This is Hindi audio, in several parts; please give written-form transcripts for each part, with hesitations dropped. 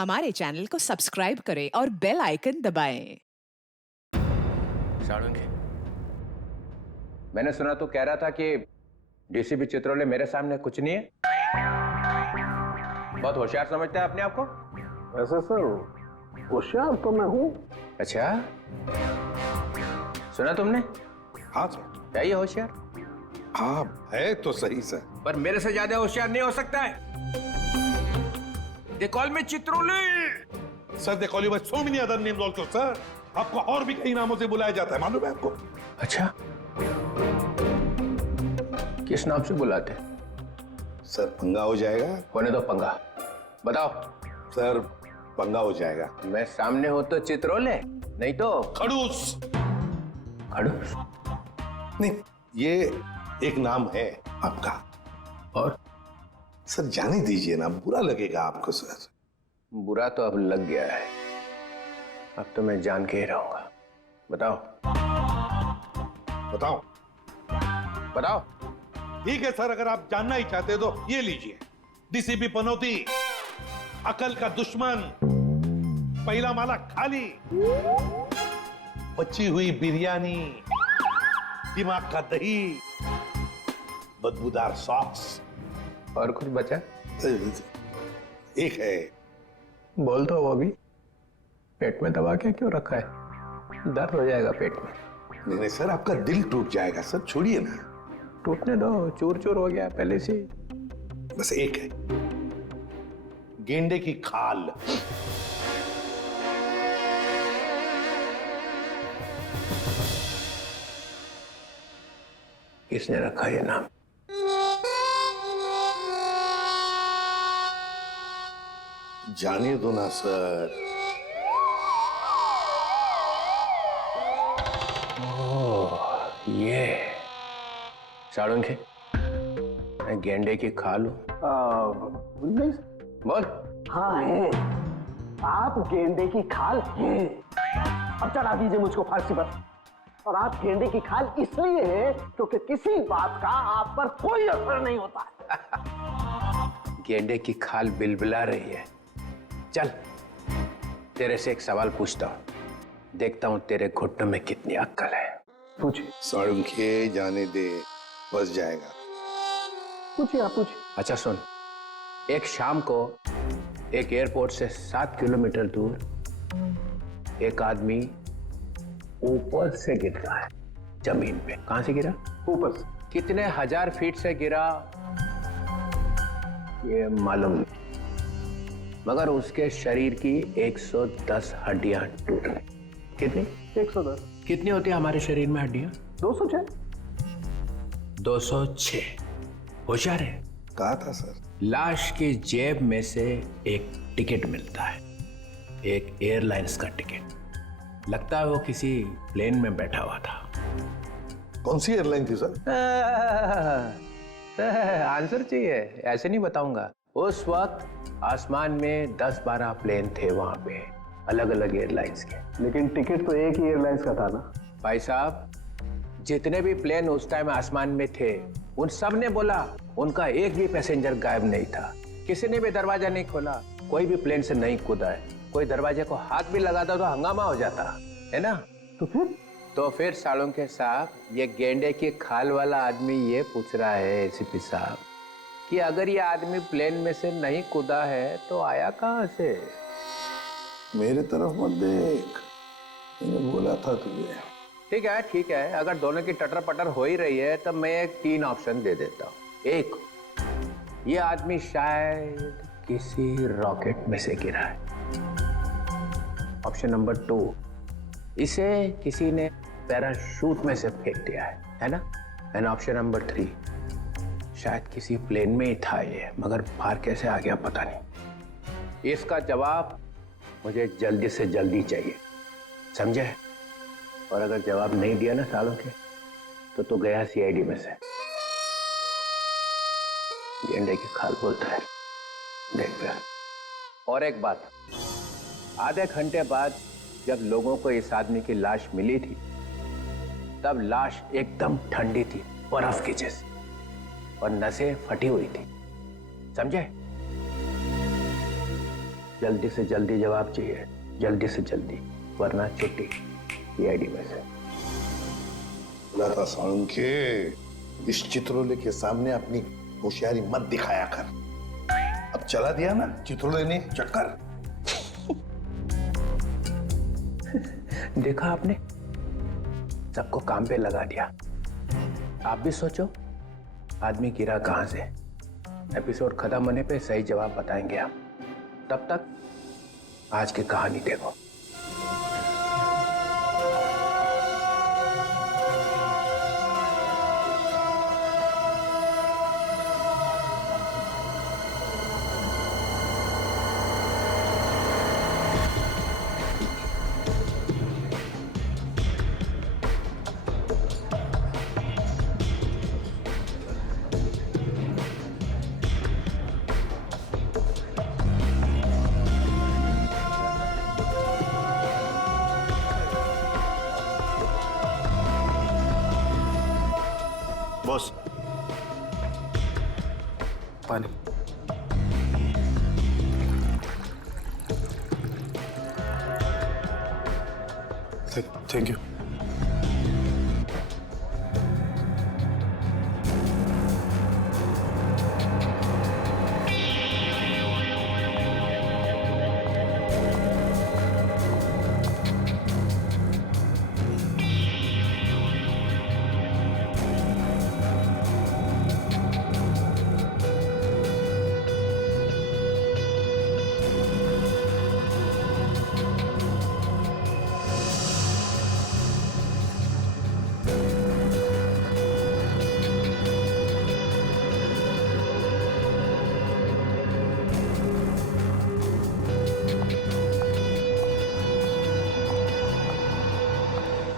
हमारे चैनल को सब्सक्राइब करें और बेल आइकन दबाएं। साळुंखे, मैंने सुना तो कह रहा था कि डीसीपी चित्रोले मेरे सामने कुछ नहीं है। बहुत होशियार समझते हैं अपने आप को। वैसे सर होशियार तो मैं हूँ। अच्छा, सुना तुमने? हाँ सर। क्या ये होशियार? हाँ है तो सही सर। पर मेरे से ज्यादा होशियार नहीं हो सकता है। They call me Chitrole. Sir they call you by so many other names also sir. आपको और भी कई नामों से बुलाया जाता है, मालूम है आपको? अच्छा, किस नाम से बुलाते? सर पंगा हो जाएगा। होने दो पंगा, बताओ। सर पंगा हो जाएगा। मैं सामने हो तो चित्रोले, नहीं तो खड़ूस। खड़ूस? नहीं, ये एक नाम है आपका। और सर जाने दीजिए ना, बुरा लगेगा आपको सर। बुरा तो अब लग गया है, अब तो मैं जान के ही रहूंगा। बताओ बताओ। बताओ। ठीक है सर, अगर आप जानना ही चाहते तो ये लीजिए। डीसीपी पनौती, अकल का दुश्मन, पहला माला खाली, बची हुई बिरयानी, दिमाग का दही, बदबूदार सॉक्स। और कुछ बचा? एक है। बोल दो वो भी। पेट में दबा के क्यों रखा है? दर्द हो जाएगा पेट में। नहीं नहीं सर, आपका दिल टूट जाएगा सर, छोड़िए ना। टूटने दो, चूर चूर हो गया पहले से। बस एक है, गेंडे की खाल। किसने रखा ये नाम? जाने दो ना सर। ये साळुंखे, मैं गेंडे की खाल हूं। नहीं। बोल। हाँ है, आप गेंडे की खाल हैं। अब चढ़ा दीजिए मुझको फांसी पर। और आप गेंडे की खाल इसलिए है क्योंकि किसी बात का आप पर कोई असर नहीं होता है। गेंडे की खाल बिलबिला रही है। चल, तेरे से एक सवाल पूछता हूं, देखता हूं तेरे घुटनों में कितनी अक्ल है। पूछिए। साळुंखे जाने दे, बस जाएगा। पूछिए, आप पूछिए। अच्छा सुन, एक शाम को एक एयरपोर्ट से 7 किलोमीटर दूर एक आदमी ऊपर से गिरता है जमीन पे। कहां से गिरा? ऊपर से। कितने हजार फीट से गिरा ये मालूम नहीं, मगर उसके शरीर की 110 हड्डियां टूट गई। कितनी? 110। कितनी होती है हमारे शरीर में हड्डियां? 206। 206। होशियार है। कहा था सर। लाश की जेब में से एक टिकट मिलता है, एक एयरलाइंस का टिकट। लगता है वो किसी प्लेन में बैठा हुआ था। कौन सी एयरलाइन थी सर? आंसर चाहिए? ऐसे नहीं बताऊंगा। उस वक्त आसमान में 10-12 प्लेन थे वहां पे, अलग अलग एयरलाइंस के। लेकिन टिकट तो एक ही एयरलाइंस का था ना। भाई साहब, जितने भी प्लेन उस टाइम आसमान में थे, उन सब ने बोला उनका एक भी पैसेंजर गायब नहीं था। किसी ने भी दरवाजा नहीं खोला, कोई भी प्लेन से नहीं कूदा है। कोई दरवाजे को हाथ भी लगाता तो हंगामा हो जाता है ना। तो फिर साळुंखे साहब, ये गेंडे की खाल वाला आदमी ये पूछ रहा है एसीपी साहब कि अगर ये आदमी प्लेन में से नहीं कूदा है तो आया कहां से? मेरे तरफ मत देख, मैंने बोला था तुझे। ठीक है, अगर दोनों की टटर पटर हो ही रही है तो मैं एक 3 ऑप्शन दे देता हूं। एक, ये आदमी शायद किसी रॉकेट में से गिरा है। ऑप्शन नंबर 2, इसे किसी ने पैराशूट में से फेंक दिया है ना। एंड ऑप्शन नंबर 3, शायद किसी प्लेन में ही था ये, मगर बाहर कैसे आ गया पता नहीं। इसका जवाब मुझे जल्दी से जल्दी चाहिए, समझे? और अगर जवाब नहीं दिया ना साळुंखे, तो गया सीआईडी में से। गेंडे की खाल बोलता है, देख फिर। और एक बात, आधे घंटे बाद जब लोगों को इस आदमी की लाश मिली थी, तब लाश एकदम ठंडी थी, बर्फ की जैसी, और नसें फटी हुई थी, समझे? जल्दी से जल्दी जवाब चाहिए, जल्दी से जल्दी, वरना छुट्टी सीआईडी में से। लता सांखे, इस चित्रोले के सामने अपनी होशियारी मत दिखाया कर। अब चला दिया ना चित्रोले ने चक्कर। देखा आपने, सबको काम पे लगा दिया। आप भी सोचो, आदमी गिरा कहां से। एपिसोड खत्म होने पे सही जवाब बताएंगे हम। तब तक आज की कहानी देखो। बॉस, पानी। Thank you.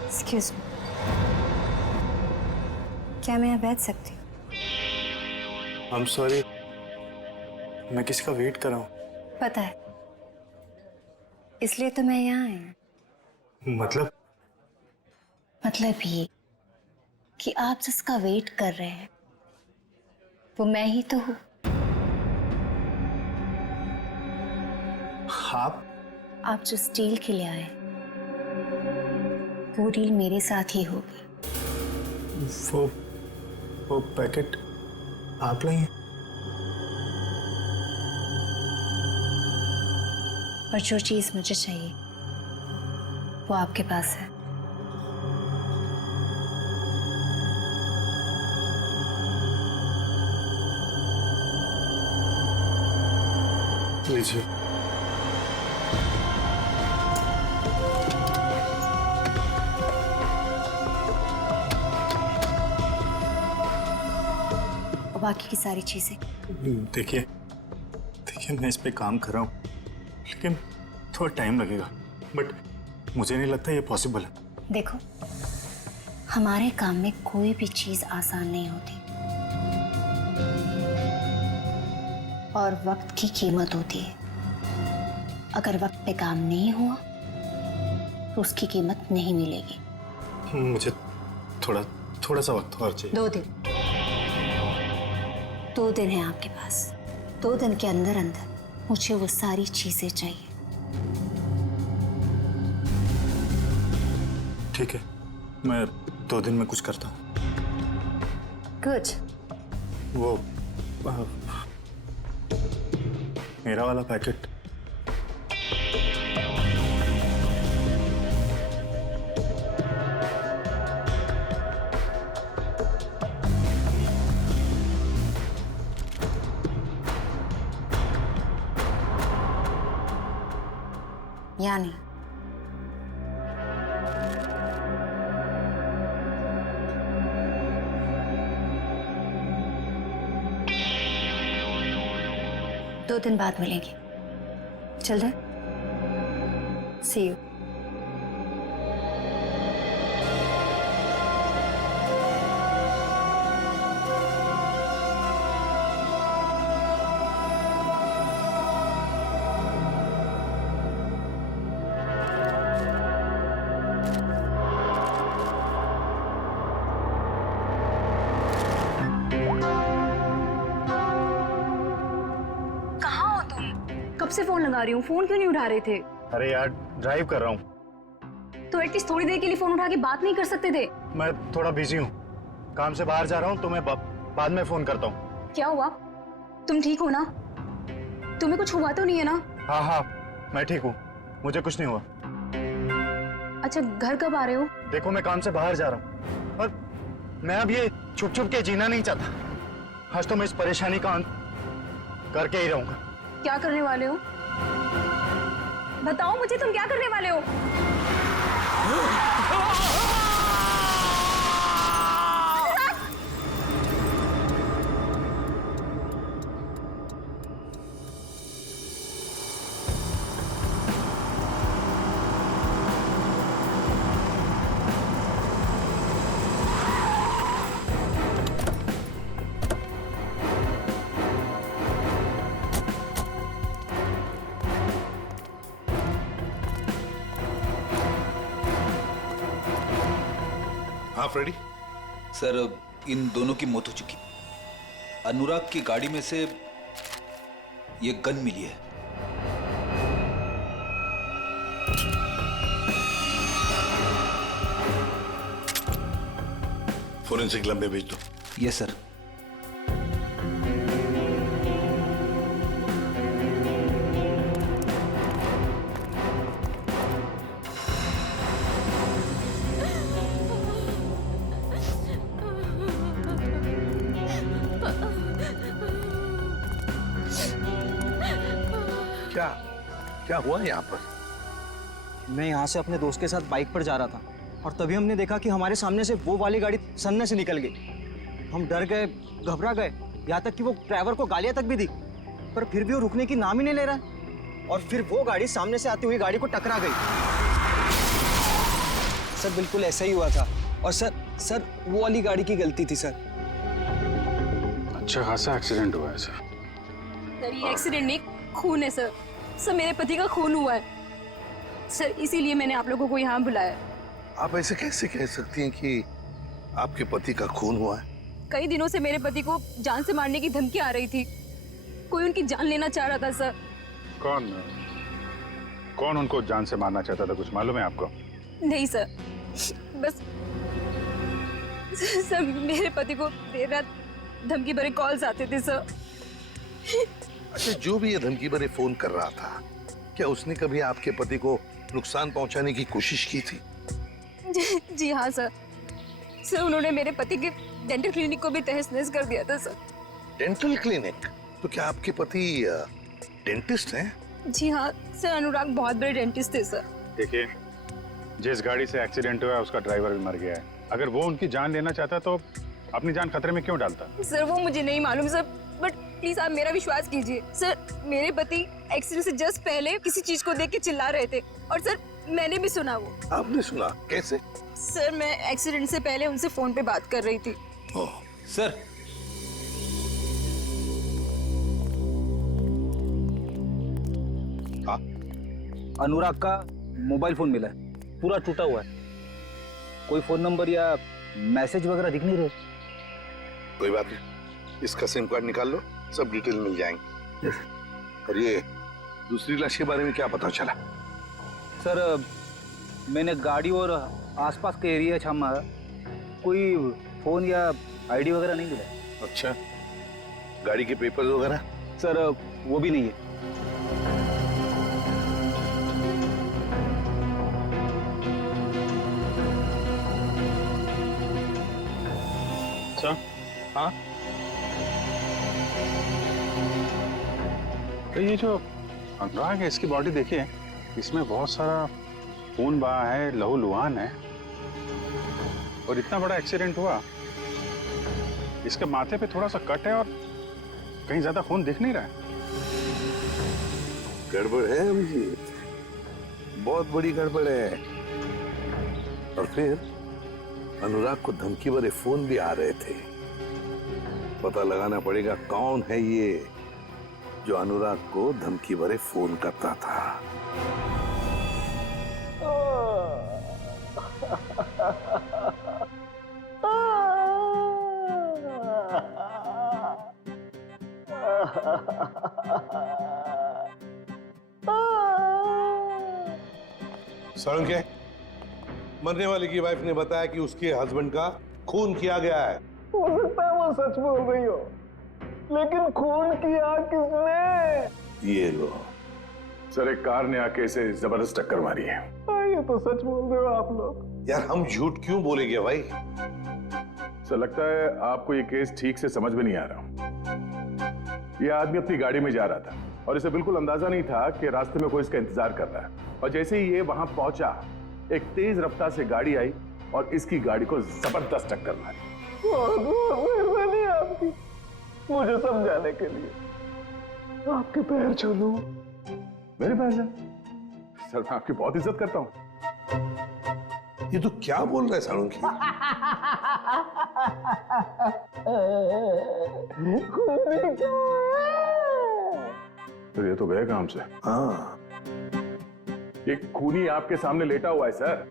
एक्सक्यूज मी, क्या मैं यहाँ बैठ सकती हूँ? आई एम सॉरी, मैं किसका वेट कर रहा हूँ? पता है, इसलिए तो मैं यहाँ आई हूँ। मतलब ये कि आप जिसका वेट कर रहे हैं वो मैं ही तो हूँ। आप जो स्टील के लिए आए वो डील मेरे साथ ही होगी। वो पैकेट आप लाई हैं? और जो चीज मुझे चाहिए वो आपके पास है। लीजिए। बाकी की सारी चीजें देखिए मैं इस पे काम कर रहा हूँ, लेकिन थोड़ा टाइम लगेगा, बट मुझे नहीं लगता ये पॉसिबल है। देखो, हमारे काम में कोई भी चीज आसान नहीं होती और वक्त की कीमत होती है। अगर वक्त पे काम नहीं हुआ तो उसकी कीमत नहीं मिलेगी। मुझे थोड़ा सा वक्त और चाहिए। 2 दिन है आपके पास। 2 दिन के अंदर मुझे वो सारी चीजें चाहिए। ठीक है, मैं 2 दिन में कुछ करता हूँ। गुड। वो मेरा वाला पैकेट यानी दो दिन बाद मिलेंगे। चल रहे? सी यू। से फोन लगा रही हूँ, फोन क्यों नहीं उठा रहे थे? अरे यार ड्राइव कर रहा हूँ। तो एटलीस्ट थोड़ी देर के लिए फोन उठा के बात नहीं कर सकते थे? मैं थोड़ा बिजी हूँ, काम से बाहर जा रहा हूँ, तो मैं बाद में फोन करता हूँ। क्या हुआ? तुम ठीक हो ना? तुम्हें कुछ हुआ तो नहीं है ना? हाँ हाँ मैं ठीक हूँ, मुझे कुछ नहीं हुआ। अच्छा, घर कब आ रहे हो? देखो मैं काम से बाहर जा रहा हूँ और मैं अब ये छुप छुप के जीना नहीं चाहता। आज तो मैं इस परेशानी का अंत करके ही रहूंगा। क्या करने वाले हो? बताओ मुझे, तुम क्या करने वाले हो? हाँ फ्रेडी। सर इन दोनों की मौत हो चुकी। अनुराग की गाड़ी में से ये गन मिली है। फोरेंसिक लैब में भेज दो। Yes sir. क्या क्या हुआ यहाँ पर? मैं यहाँ से अपने दोस्त के साथ बाइक पर जा रहा था और तभी हमने देखा कि हमारे सामने से वो वाली गाड़ी सन्ने से निकल गई। हम डर गए, घबरा गए, यहाँ तक कि वो ड्राइवर को गालियाँ तक भी दी, पर फिर भी वो रुकने की नाम ही नहीं ले रहा। और फिर वो गाड़ी सामने से आती हुई गाड़ी को टकरा गई। सर बिल्कुल ऐसा ही हुआ था। और सर वो वाली गाड़ी की गलती थी सर। अच्छा खासा एक्सीडेंट हुआ है सर। सर ये एक्सीडेंट नहीं, खून है सर। सर मेरे पति का खून हुआ है सर, इसीलिए मैंने आप लोगों को यहाँ बुलाया। आप ऐसे कैसे कह सकती हैं कि आपके पति का खून हुआ है? कई दिनों से मेरे पति को जान से मारने की धमकी आ रही थी। कोई उनकी जान लेना चाह रहा था सर। कौन उनको जान से मारना चाहता था, कुछ मालूम है आपको? नहीं सर, बस सर मेरे पति को देर रात धमकी भरे कॉल्स आते थे सर। अच्छा, जो भी ये धमकी भरे फोन कर रहा था, क्या उसने कभी आपके पति को नुकसान पहुंचाने की कोशिश की थी? जी हाँ सर। सर उन्होंने मेरे पति के डेंटल क्लिनिक को भी तहस-नहस कर दिया था सर। Dental clinic? तो क्या आपके पति डेंटिस्ट हैं? जी हाँ सर, अनुराग बहुत बड़े डेंटिस्ट थे सर। देखिए, जिस गाड़ी से एक्सीडेंट हुआ है उसका ड्राइवर भी मर गया है। अगर वो उनकी जान लेना चाहता तो अपनी जान खतरे में क्यों डालता? सर वो मुझे नहीं मालूम सर, बट प्लीज आप मेरा विश्वास कीजिए सर। मेरे पति एक्सीडेंट से जस्ट पहले किसी चीज को देख के चिल्ला रहे थे और सर मैंने भी सुना। वो आपने सुना? कैसे? सर मैं एक्सीडेंट से पहले उनसे फोन पे बात कर रही थी। सर अनुराग का मोबाइल फोन मिला है, पूरा टूटा हुआ है। कोई फोन नंबर या मैसेज वगैरह दिख नहीं रहे। कोई बात नहीं, इसका सिम कार्ड निकाल लो, सब डिटेल मिल जाएंगे। और ये दूसरी लाश के बारे में क्या पता चला? सर मैंने गाड़ी और आसपास के एरिया छामा, कोई फोन या आईडी वगैरह नहीं मिला। अच्छा, गाड़ी के पेपर्स वगैरह? सर वो भी नहीं है। अच्छा हाँ, तो ये जो अनुराग है, इसकी बॉडी देखिए, इसमें बहुत सारा खून बहा है, लहूलुहान है, और इतना बड़ा एक्सीडेंट हुआ, इसके माथे पे थोड़ा सा कट है और कहीं ज्यादा खून दिख नहीं रहा है। गड़बड़ है अभिजीत, बहुत बड़ी गड़बड़ है। और फिर अनुराग को धमकी भरे फोन भी आ रहे थे। पता लगाना पड़ेगा कौन है ये जो अनुराग को धमकी भरे फोन करता था। साळुंखे, मरने वाले की वाइफ ने बताया कि उसके हस्बैंड का खून किया गया है। हो सकता है वो सच बोल रही हो, लेकिन खून किया किसने? ये लो। सर, एक कार ने आके इसे जबरदस्त टक्कर मारी है। ये तो सच बोल रहे हो आप लोग। यार हम झूठ क्यों बोलेंगे भाई? सर, लगता है आपको ये केस ठीक से समझ में नहीं आ रहा। ये आदमी अपनी गाड़ी में जा रहा था और इसे बिल्कुल अंदाजा नहीं था कि रास्ते में कोई इसका इंतजार कर रहा है, और जैसे ही ये वहां पहुंचा, एक तेज रफ्तार से गाड़ी आई और इसकी गाड़ी को जबरदस्त टक्कर मारी। बहुत बहुत मेहरबानी आपकी मुझे समझाने के लिए। आपके पैर छू लूं? मेरे पैर से? सर, मैं आपकी बहुत इज्जत करता हूँ। ये तो क्या बोल रहा है साळुंखे? तो ये तो गए काम से। हाँ, ये खूनी आपके सामने लेटा हुआ है सर।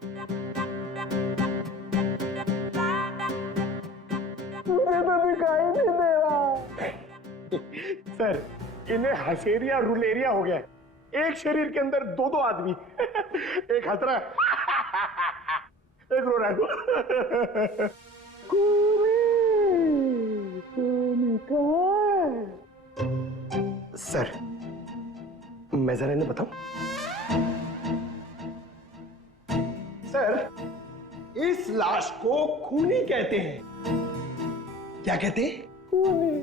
मुझे तो दिखाई नहीं दे रहा। सर, इन्हें हसेरिया रुलेरिया हो गया है। एक शरीर के अंदर दो दो आदमी। एक हंस रहा है, एक रो रहा है। सर, मैं जरा इन्हें बताऊं? सर, इस लाश को खूनी कहते हैं। क्या कहते हैं? खूनी।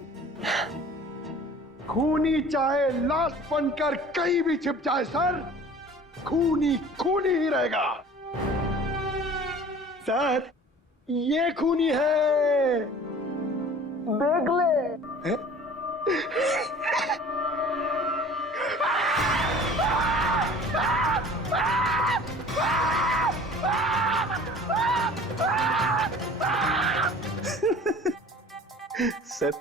खूनी चाहे लाश बनकर कहीं भी छिप जाए सर, खूनी खूनी ही रहेगा। सर, ये खूनी है, देख ले। सर,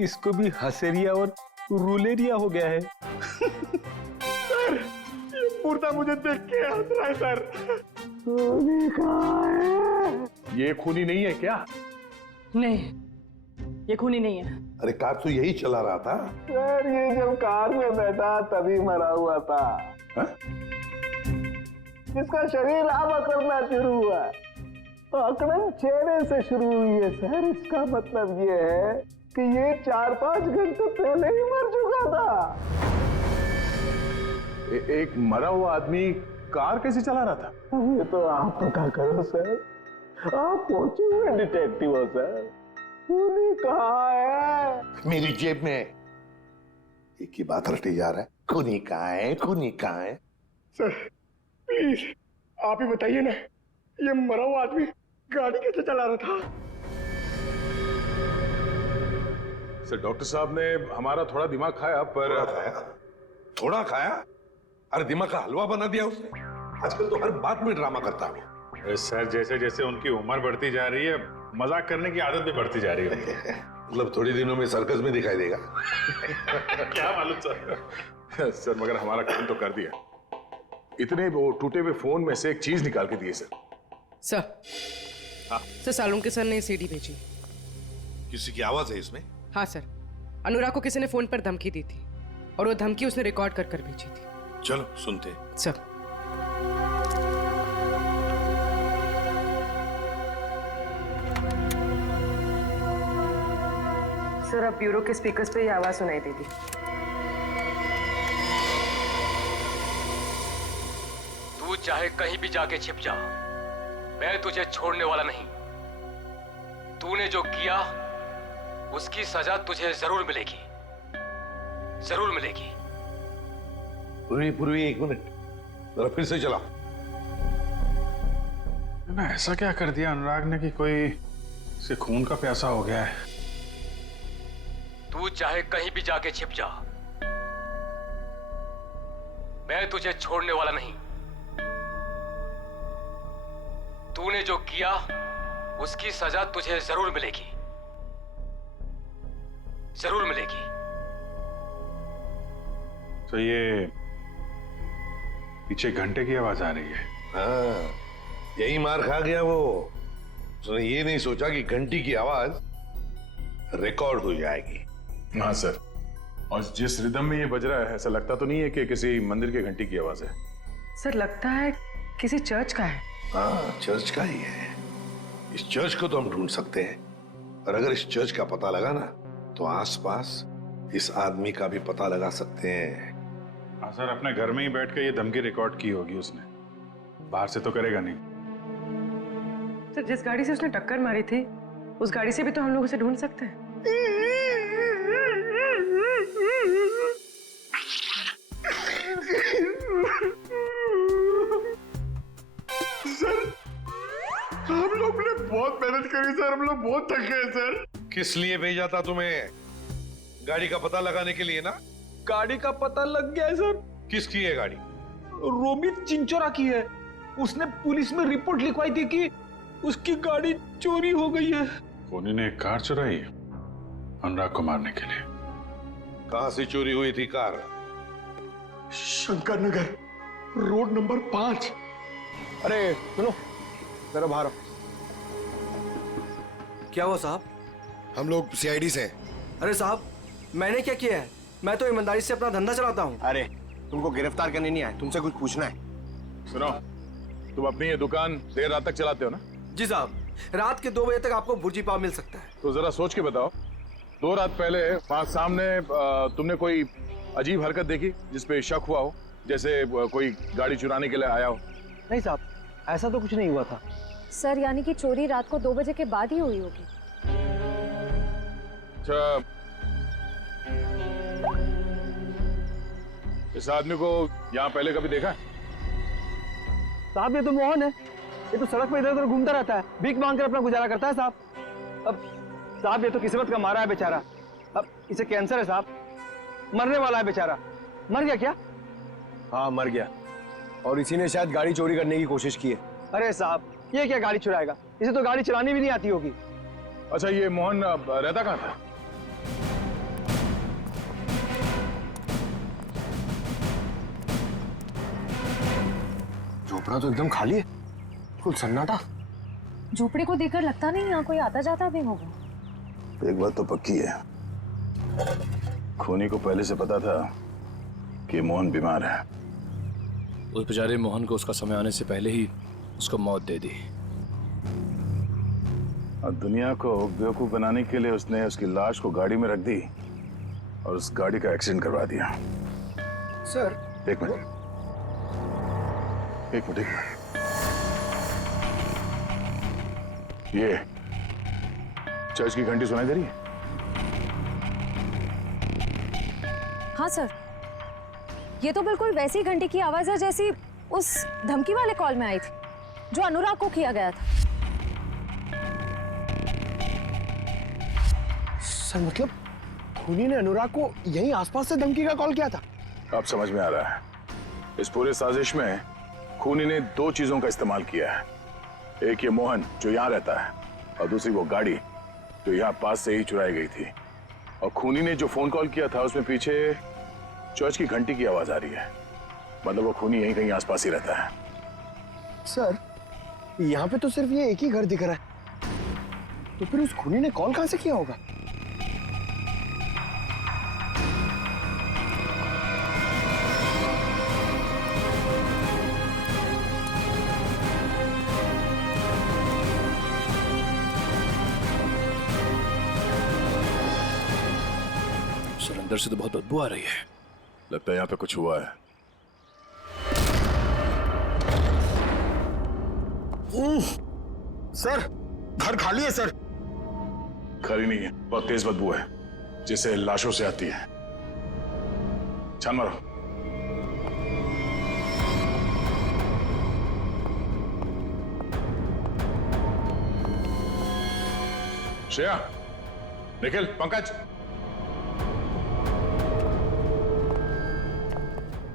इसको भी हसेरिया और रुलेरिया हो गया है। सर, ये मुर्दा मुझे देख के हंस रहा है सर। खूनी कहाँ है? ये खूनी नहीं है क्या? नहीं, ये खूनी नहीं है। अरे कार तो यही चला रहा था। सर, ये जब कार में बैठा तभी मरा हुआ था। इसका शरीर अब अकड़ना शुरू हुआ, तो अकड़न चेहरे से शुरू हुई है सर। इसका मतलब ये है कि ये 4-5 घंटे पहले ही मर चुका था। एक मरा हुआ आदमी कार कैसे चला रहा था? ये तो आप पता करो सर, आप पहुंचे हुए डिटेक्टिव हो सर। खूनी कहाँ है? मेरी जेब में। एक ही बात रटी जा रहा है, खूनी कहाँ है, खूनी कहाँ है? सर, प्लीज आप ही बताइए ना, ये मरा हुआ आदमी गाड़ी कैसे चला रहा था? सर, डॉक्टर साहब ने हमारा थोड़ा दिमाग खाया, पर थोड़ा खाया? अरे दिमाग का हलवा बना दिया उसने। आजकल तो हर बात में ड्रामा करता है। सर, जैसे जैसे उनकी उम्र बढ़ती जा रही है, मजाक करने की आदत भी बढ़ती जा रही है। मतलब थोड़ी दिनों में सर्कस में दिखाई देगा। क्या मालूम सर। सर, मगर हमारा काम तो कर दिया। इतने वो टूटे हुए फोन में से एक चीज निकाल के दिए sir. Sir, sir, Salunkhe sir ने सीडी भेजी। किसी की आवाज है इसमें? हाँ सर, अनुराग को किसी ने फोन पर धमकी दी थी और वो धमकी उसने रिकॉर्ड कर कर भेजी थी। चलो सुनते। सर, सर, अब ब्यूरो के स्पीकर्स पे ये आवाज सुनाई देगी। तू चाहे कहीं भी जाके छिप जा, मैं तुझे छोड़ने वाला नहीं। तूने जो किया उसकी सजा तुझे जरूर मिलेगी, जरूर मिलेगी। पूर्वी एक मिनट, जरा फिर से चला। ना ऐसा क्या कर दिया अनुराग ने कि कोई इसे खून का प्यासा हो गया है? तू चाहे कहीं भी जाके छिप जा, मैं तुझे छोड़ने वाला नहीं। तूने जो किया उसकी सजा तुझे जरूर मिलेगी, जरूर मिलेगी। तो ये पीछे घंटे की आवाज आ रही है। हाँ, यही मार खा गया वो। उसने ये नहीं सोचा कि घंटी की आवाज रिकॉर्ड हो जाएगी। हाँ सर, और जिस रिदम में ये बज रहा है, ऐसा लगता तो नहीं है कि किसी मंदिर की घंटी की आवाज है। सर, लगता है किसी चर्च का है। हाँ, चर्च का ही है। इस चर्च को तो हम ढूंढ सकते हैं, और अगर इस चर्च का पता लगा ना तो आसपास इस आदमी का भी पता लगा सकते हैं। हाँ सर, अपने घर में ही बैठ के ये धमकी रिकॉर्ड की होगी उसने, बाहर से तो करेगा नहीं। सर, जिस गाड़ी से उसने टक्कर मारी थी उस गाड़ी से भी तो हम लोग उसे ढूंढ सकते हैं। हम लोग ने बहुत मेहनत करी सर, हम लोग बहुत थक गए सर। किस लिए भेजा था तुम्हें? गाड़ी का पता लगाने के लिए ना? गाड़ी का पता लग गया है सर। किसकी है गाड़ी? रोमित चिंचोरा की है। उसने पुलिस में रिपोर्ट लिखवाई थी कि उसकी गाड़ी चोरी हो गई है। खूनी ने एक कार चुराई है अनुराग को मारने के लिए। कहां से चोरी हुई थी car? Shankar Nagar, road number 5। अरे सुनो, जरा बाहर आओ। क्या हुआ साहब? हम लोग सीआईडी से हैं। अरे साहब, मैंने क्या किया है? मैं तो ईमानदारी से अपना धंधा चलाता हूँ। अरे तुमको गिरफ्तार करने नहीं आए, तुमसे कुछ पूछना है। सुनो, तुम अपनी ये दुकान देर रात तक चलाते हो ना? जी साहब, रात के 2 बजे तक आपको भुर्जी पाव मिल सकता है। तो जरा सोच के बताओ, 2 रात पहले वहां सामने तुमने कोई अजीब हरकत देखी जिसपे शक हुआ हो, जैसे कोई गाड़ी चुराने के लिए आया हो? नहीं साहब, ऐसा तो कुछ नहीं हुआ था। सर, यानी कि चोरी रात को 2 बजे के बाद ही हुई होगी। अच्छा, इस आदमी को यहाँ पहले कभी देखा है? साहब, ये तो मोहन है। ये तो सड़क पे इधर उधर घूमता रहता है, भीख मांग कर अपना गुजारा करता है साहब। अब साहब, ये तो किस्मत का मारा है बेचारा। अब इसे कैंसर है साहब, मरने वाला है बेचारा। मर गया क्या? हाँ, मर गया, और इसी ने शायद गाड़ी चोरी करने की कोशिश की है। अरे साहब, ये क्या गाड़ी चुराएगा? इसे तो गाड़ी चलानी भी नहीं आती होगी। अच्छा, ये मोहन रहता कहाँ था? झोपड़ा तो एकदम खाली है, कुल सन्नाटा। झोपड़ी को देखकर लगता नहीं यहाँ कोई आता जाता भी होगा। एक बात तो पक्की है, खूनी को पहले से पता था कि मोहन बीमार है। उस बेचारे मोहन को उसका समय आने से पहले ही उसको मौत दे दी। और दुनिया को बेवकूफ बनाने के लिए उसने उसकी लाश को गाड़ी में रख दी और उस गाड़ी का एक्सीडेंट करवा दिया। सर, एक मिनट। ये चर्च की घंटी सुनाई दे रही है? हाँ सर, ये तो बिल्कुल वैसी घंटी की आवाज है जैसी उस धमकी वाले कॉल में आई थी जो अनुराग को किया गया था। सर, मतलब खूनी ने अनुराग को यहीं आसपास से धमकी का कॉल किया था? अब समझ में आ रहा है। इस पूरे साजिश में खूनी ने 2 चीजों का इस्तेमाल किया है। एक ये मोहन जो यहाँ रहता है, और दूसरी वो गाड़ी जो यहाँ पास से ही चुराई गई थी। और खूनी ने जो फोन कॉल किया था उसमें पीछे चर्च की घंटी की आवाज आ रही है। मतलब वो खूनी यहीं कहीं आसपास ही रहता है। सर, यहाँ पे तो सिर्फ ये एक ही घर दिख रहा है, तो फिर उस खूनी ने कॉल कहां से किया होगा? सर, अंदर से तो बहुत बदबू आ रही है। लगता है यहाँ पे कुछ हुआ है। सर, घर खाली है सर। खाली नहीं है, बहुत तेज बदबू है जिससे लाशों से आती है। छान मारो। श्रेया, निखिल, पंकज।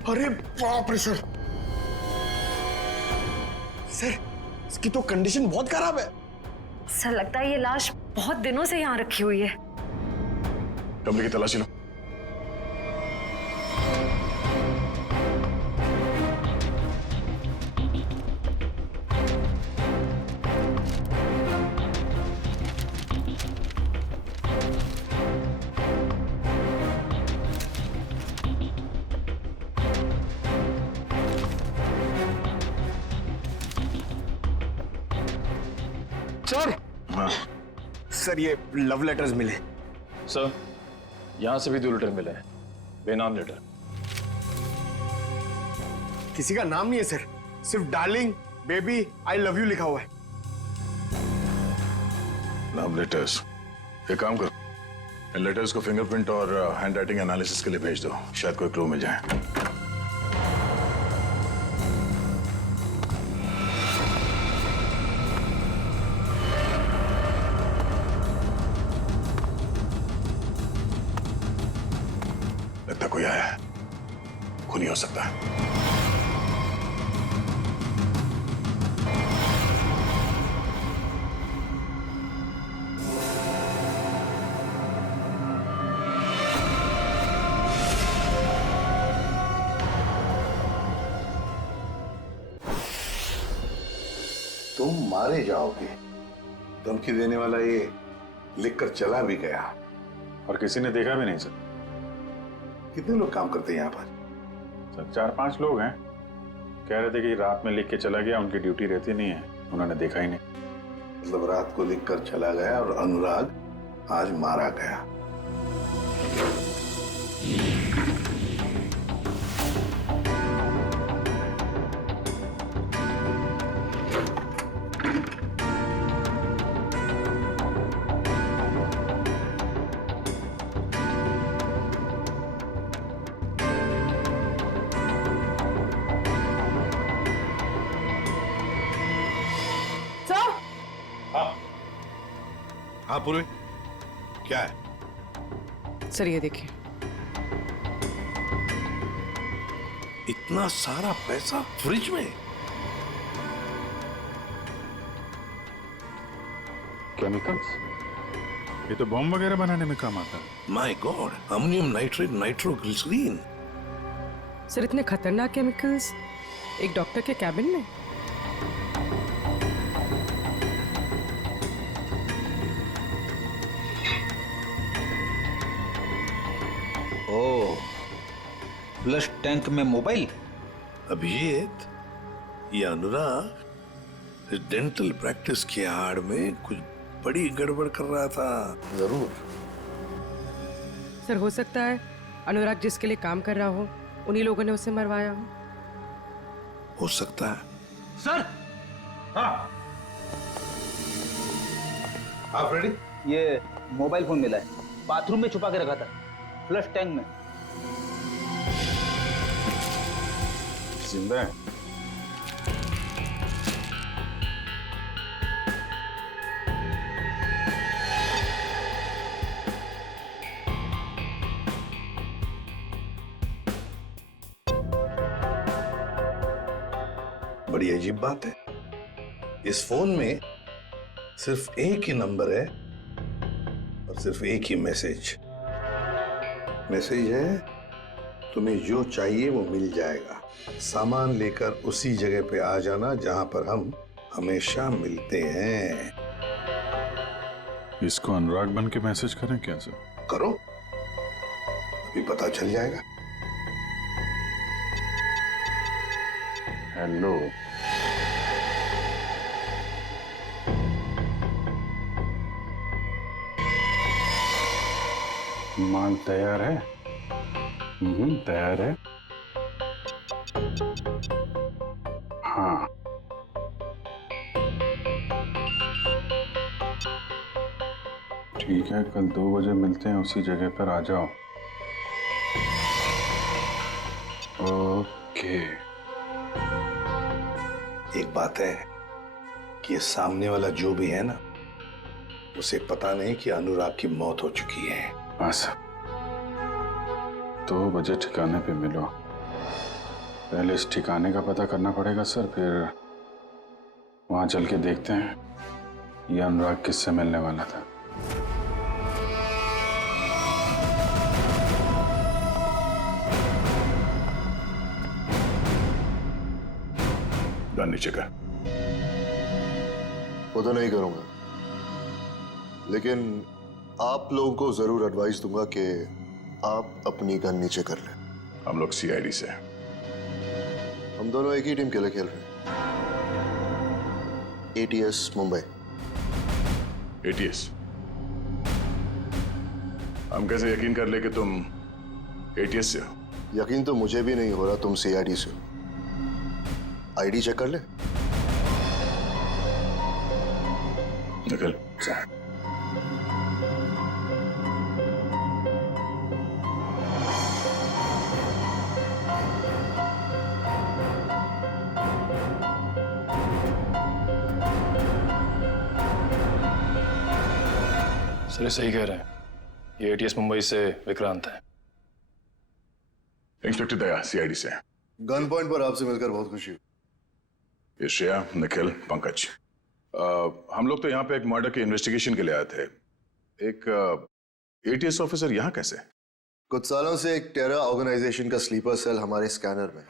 अरे बाप रे सर, सर इसकी तो कंडीशन बहुत खराब है। सर, लगता है ये लाश बहुत दिनों से यहाँ रखी हुई है। कमरे की तलाशी लो। सर हाँ सर ये लव लेटर्स मिले। सर यहाँ से भी 2 लेटर मिले हैं, बेनाम लेटर। किसी का नाम नहीं है सर, सिर्फ darling, baby, I love you लिखा हुआ है। Love letters. एक काम करो, इन लेटर्स को फिंगरप्रिंट और हैंड राइटिंग एनालिसिस के लिए भेज दो, शायद कोई क्लू मिल जाए। लगता कोई आया है, खूनी हो सकता है। तुम मारे जाओगे, धमकी देने वाला ये लिखकर चला भी गया और किसी ने देखा भी नहीं सर। कितने लोग काम करते हैं यहाँ पर? सर 4-5 लोग हैं, कह रहे थे कि रात में लिख के चला गया, उनकी ड्यूटी रहती नहीं है, उन्होंने देखा ही नहीं। मतलब रात को लिखकर चला गया और अनुराग आज मारा गया। हाँ पूर्वी, क्या है? सर ये देखिए। इतना सारा पैसा फ्रिज में? केमिकल्स? ये तो बॉम्ब वगैरह बनाने में काम आता है। My god, ammonium nitrate, nitroglycerine. Sir इतने खतरनाक केमिकल्स एक डॉक्टर के कैबिन में? ओह, फ्लश टैंक में मोबाइल। अभिजीत, ये अनुराग डेंटल प्रैक्टिस की आड़ में कुछ बड़ी गड़बड़ कर रहा था। जरूर। सर हो सकता है अनुराग जिसके लिए काम कर रहा हो उन्हीं लोगों ने उसे मरवाया हो सकता है। सर। हाँ हाँ फ्रेडी, ये मोबाइल फोन मिला है, बाथरूम में छुपा के रखा था, फ्लश टैंक में। जिंदा है? बड़ी अजीब बात है, इस फोन में सिर्फ एक ही नंबर है और सिर्फ एक ही मैसेज है, तुम्हें जो चाहिए वो मिल जाएगा, सामान लेकर उसी जगह पे आ जाना जहां पर हम हमेशा मिलते हैं। इसको अनुराग बन के मैसेज करें क्या सर? करो, अभी पता चल जाएगा। हेलो, माल तैयार है? तैयार है। हाँ, ठीक है, कल 2 बजे मिलते हैं, उसी जगह पर आ जाओ। ओके। एक बात है कि ये सामने वाला जो भी है ना, उसे पता नहीं कि अनुराग की मौत हो चुकी है। हाँ सर, 2 बजे ठिकाने पे मिलो। पहले इस ठिकाने का पता करना पड़ेगा सर, फिर वहां चल के देखते हैं ये अनुराग किससे मिलने वाला था। नीचे कर। वो तो नहीं करूंगा, लेकिन आप लोगों को जरूर एडवाइस दूंगा कि आप अपनी गन नीचे कर लें। हम लोग सीआईडी से, हम दोनों एक ही टीम के लिए खेल रहे हैं, ATS मुंबई। एटीएस? हम कैसे यकीन कर ले कि तुम एटीएस से हो? यकीन तो मुझे भी नहीं हो रहा तुम सीआईडी से हो। आईडी चेक कर ले। निकल। सर सही कह रहे हैं, ये एटीएस मुंबई से विक्रांत है। इंस्पेक्टर दया, सीआईडी से। गन पॉइंट पर आपसे मिलकर बहुत खुशी हुई। ये श्रेया, निखिल, पंकज। हम लोग तो यहाँ पे एक मर्डर के इन्वेस्टिगेशन के लिए आए थे। एक एटीएस ऑफिसर यहाँ कैसे? कुछ सालों से एक टेरर ऑर्गेनाइजेशन का स्लीपर सेल हमारे स्कैनर में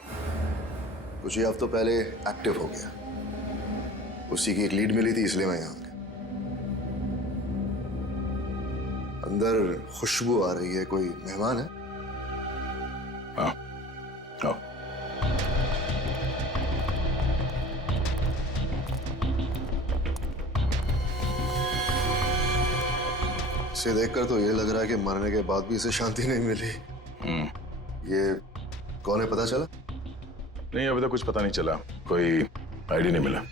कुछ ही हफ्तों पहले एक्टिव हो गया। उसी की एक लीड मिली थी, इसलिए मैं यहाँ गया। अंदर खुशबू आ रही है, कोई मेहमान है? हाँ, आओ। इसे देखकर तो ये लग रहा है कि मरने के बाद भी इसे शांति नहीं मिली। ये कौन है, पता चला? नहीं, अभी तक कुछ पता नहीं चला, कोई आईडी नहीं मिला।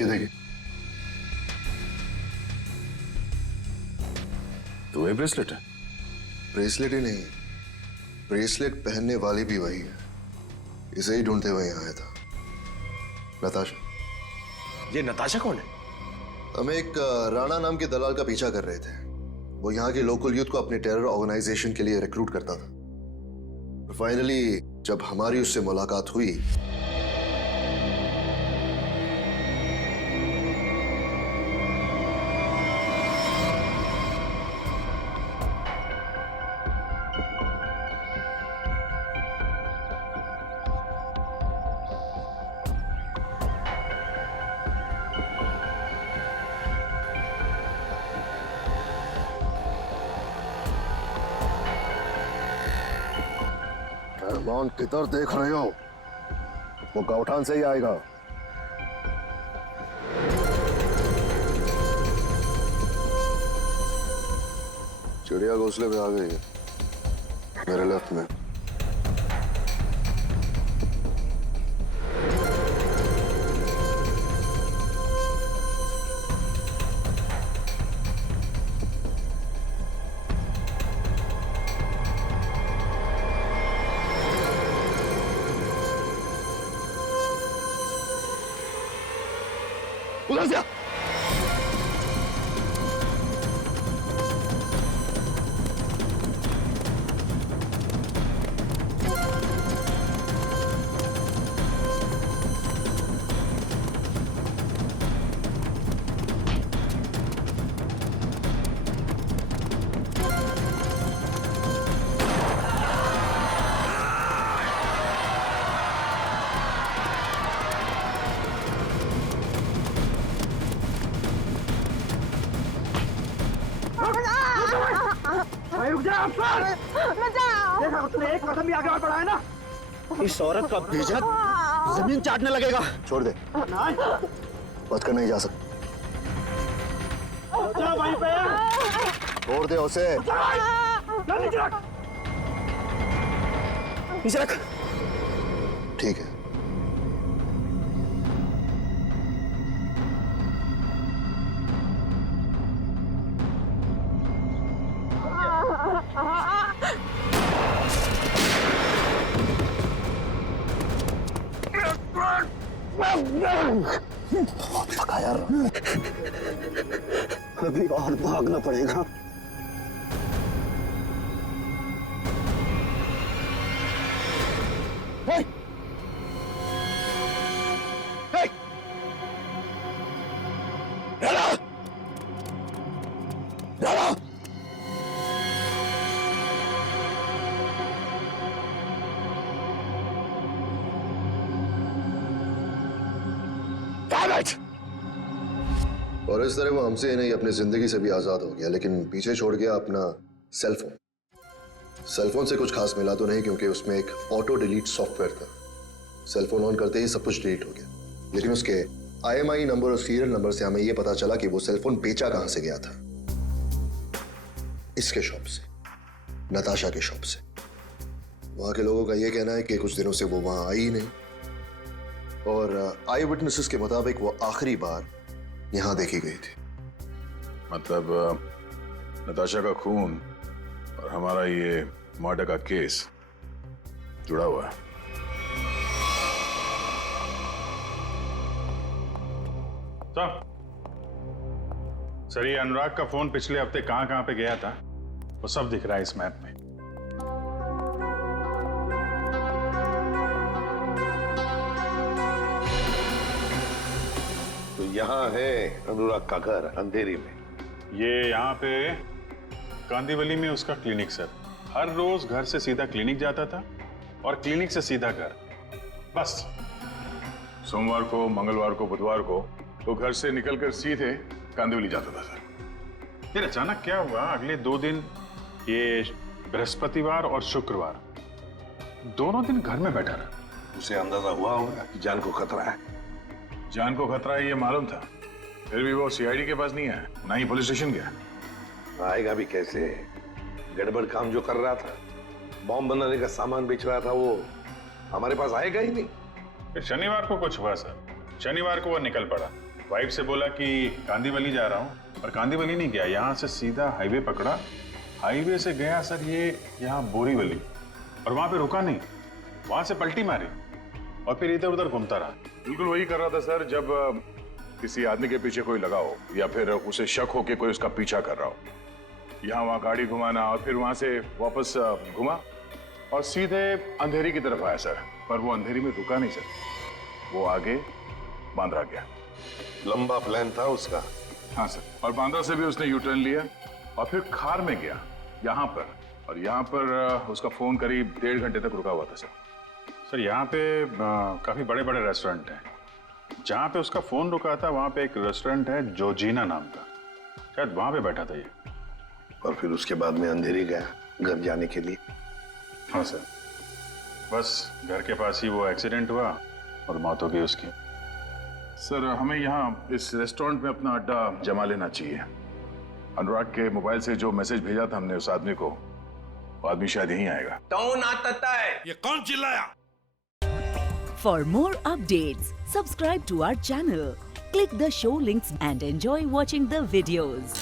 ये देखिए, तो ये ब्रेसलेट है? ब्रेसलेट ही नहीं, ब्रेसलेट पहनने वाली भी वही है। इसे ही ढूंढते हुए यहाँ आया था। नताशा। ये नताशा कौन है? हम एक राणा नाम के दलाल का पीछा कर रहे थे। वो यहाँ के लोकल यूथ को अपने टेरर ऑर्गेनाइजेशन के लिए रिक्रूट करता था। फाइनली जब हमारी उससे मुलाकात हुई, रहमान किधर देख रहे हो? वो गौठान से ही आएगा। चिड़िया घोंसले में आ गई है, मेरे लेफ्ट में। उधर से आ। भाई रुक जा, अफसर! देखा, तूने एक कदम भी आगे बढ़ाया ना, इस औरत का भेजा जमीन चाटने लगेगा। छोड़ दे, बचकर नहीं जा सकता। वहीं पे छोड़ दे उसे। नीचे रख। नीचे रख। ठीक है। पकाया, अभी और भागना पड़ेगा। Hey! Hey! Dada! Dada! Damn it! और इस तरह वो हमसे ही नहीं अपनी जिंदगी से भी आजाद हो गया, लेकिन पीछे छोड़ गया अपना सेलफोन। सेलफोन से कुछ खास मिला तो नहीं, क्योंकि उसमें एक ऑटो डिलीट सॉफ्टवेयर था। सेलफोन ऑन करते ही सब कुछ डिलीट हो गया, लेकिन उसके IMEI नंबर और सीरियल नंबर से हमें यह पता चला कि वो सेलफोन बेचा कहां से गया था। इसके शॉप से, नताशा के शॉप से। वहां के लोगों का यह कहना है कि कुछ दिनों से वो वहां आई ही नहीं, और आई विटनेसेस के मुताबिक वो आखिरी बार यहां देखी गई थी। मतलब नताशा का खून और हमारा ये मर्डर का केस जुड़ा हुआ है। सर, ये अनुराग का फोन पिछले हफ्ते कहां पे गया था वो सब दिख रहा है इस मैप में। तो यहाँ है अनुराग का घर अंधेरी में। ये यहाँ पे कांदीवली में उसका क्लिनिक सर। हर रोज घर से सीधा क्लिनिक जाता था और क्लिनिक से सीधा घर, बस। सोमवार को, मंगलवार को, बुधवार को वो घर से निकलकर सीधे कांदिवली जाता था सर। फिर अचानक क्या हुआ, अगले 2 दिन, ये बृहस्पतिवार और शुक्रवार, दोनों दिन घर में बैठा रहा। उसे अंदाजा हुआ होगा कि जान को खतरा है। जान को खतरा है ये मालूम था, फिर भी वो CID के पास नहीं आया, ना ही पुलिस स्टेशन गया। आएगा भी कैसे? गड़बड़ काम जो कर रहा था, बॉम्ब बनाने का सामान बेच रहा था, वो हमारे पास आएगा ही नहीं। फिर शनिवार को कुछ हुआ सर। शनिवार को वो निकल पड़ा, वाइफ से बोला कि कांदीवली जा रहा हूँ, पर कांदीवली नहीं गया, यहाँ से सीधा हाईवे पकड़ा। हाईवे से गया सर ये यहाँ बोरीवली, और वहां पे रुका नहीं, वहां से पलटी मारी और फिर इधर उधर घूमता रहा। बिल्कुल वही कर रहा था सर, जब किसी आदमी के पीछे कोई लगा हो या फिर उसे शक हो कि कोई उसका पीछा कर रहा हो। यहाँ वहाँ गाड़ी घुमाना और फिर वहां से वापस घुमा और सीधे अंधेरी की तरफ आया सर। पर वो अंधेरी में रुका नहीं सर, वो आगे बांद्रा गया। लंबा प्लान था उसका। हाँ सर, और बांद्रा से भी उसने यूटर्न लिया और फिर खार में गया यहाँ पर, और यहाँ पर उसका फोन करीब 1.5 घंटे तक रुका हुआ था सर। सर यहाँ पे काफी बड़े बड़े रेस्टोरेंट हैं। जहाँ पे उसका फोन रुका था वहाँ पे एक रेस्टोरेंट है जोजीना नाम का, शायद वहाँ पे बैठा था ये। और फिर उसके बाद में अंधेरी गया घर जाने के लिए। हाँ सर, बस घर के पास ही वो एक्सीडेंट हुआ और मौत हो गई उसकी। सर हमें यहाँ इस रेस्टोरेंट में अपना अड्डा जमा लेना चाहिए। अनुराग के मोबाइल से जो मैसेज भेजा था हमने उस आदमी को, वो आदमी शायद यहीं आएगा। कौन आता है? ये कौन चिल्लाया? For more updates, subscribe to our channel, click the show links and enjoy watching the videos.